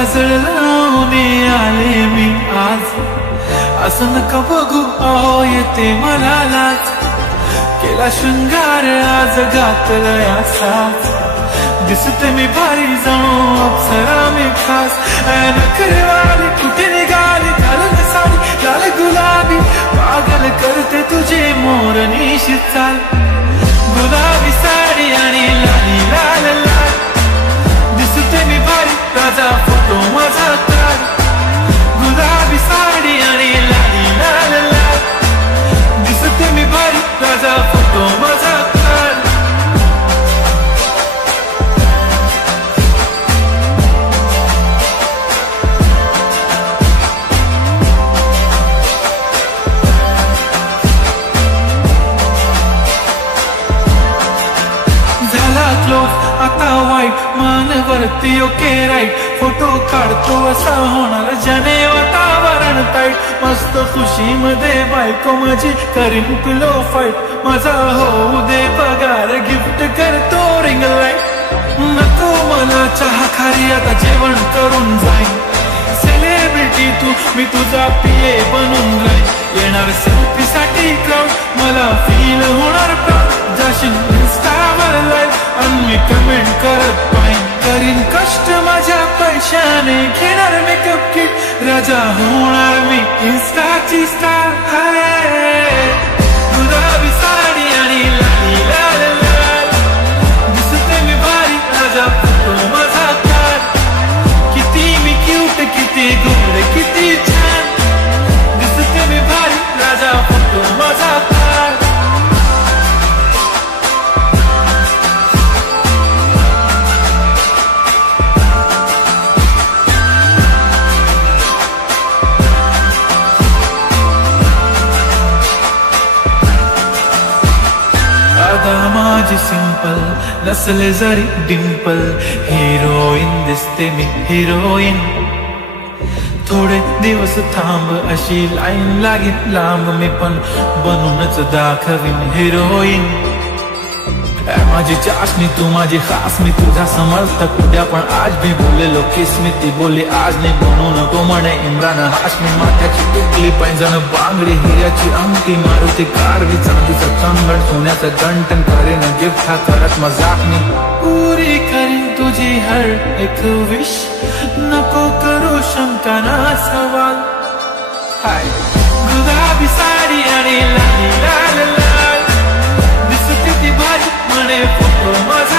काजळ लावून आले मी आज, असं नका बघू अहो येते मला लाज, केला शृंगार आज घातलाय असाच, दिसते मी भारी जणू अप्सरा मी खास, नखरेवाली कुठे निघाली घालून साडी लाल गुलाबी, पागल करते तुझे मोरनीशी चाल, गुलाबी साडी आणि लाली लाल लाल, दिसते मी भारी राजा फोटो माझा काढ, गुलाबी साडी आणि लाली लाल लाल, दिसते मी भारी राजा फोटो माझा काढ. आता वाईट मानवरती ओके राईट, फोटो काढतो असा होणार जने वातावरण ताईट, मस्त खुशी मध्ये बायको माझी करीन पिलो फाईट, माझा होऊ दे पगार गिफ्ट करतो रिंग लाईट, नको मला चहा खारी आता जेवण करून जाईन, सेलिब्रिटी तू मी तुझा पिये बनून राहीन, येणार सेल्फी साठी क्राऊड मला फील होणार प्राऊड, जाशील इन्स्टावर लाईव्ह आणि मी कमेंट करत पाहिन, करीन कष्ट माझ्या पैशाने घेणार मेकअप किट, राजा होणार मी इन्स्टाची स्टार. गुलाबी साडी आणि लाली लाल लाल, दिसते मी भारी राजा फोटो माझा काढ, किती मी क्यूट किती गोड किती छान, दिसते मी भारी राजा फोटो माझा काढ. माझी सिंपल नसले जरी डिंपल, हिरोईन दिसते मी हिरोईन, थोडे दिवस थांब अशी लाईन लागेल लांब, मी पण बनूनच दाखवीन हिरोईन, माझी चाशनी तू माझी खास, मी तुझा समर्थक उद्या पण आज भी बोलेलो किस मी, ती बोलली आज नाही बनू नको म्हणे इम्रान हाशमी, माथ्याची टिकली पैंजण बांगडी हिऱ्याची अंगठी, मारुती कारवी चांदीचं कंगण सोन्याचं गंटन, करेन गिफ्ट हा करत मजाक मी, पुरी करीन तुझी हर एक विश, नको करू शंका ना सवाल. हाय गुलाबी साडी आणि लाली लाल लाल, दिसते ती भारी म्हणे फोटो माझा